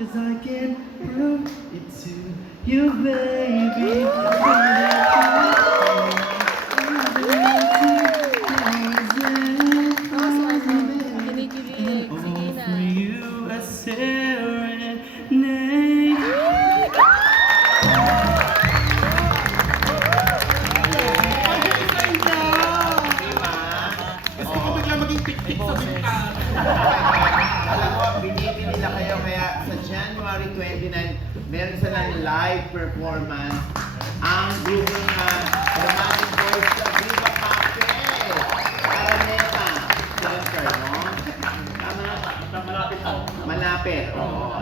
'cause I can prove it to you, baby. Kinikilig. Sige na. For you a serenade. Gusto ko bigla maging tik-tik sa bintana. Alam mo, binili nila kayo kaya sa January 29, meron silang live performance ang grupo na Romantic Boys sa Viva Cafe. Araneta. Center, no? Tama? Malapit. Oo.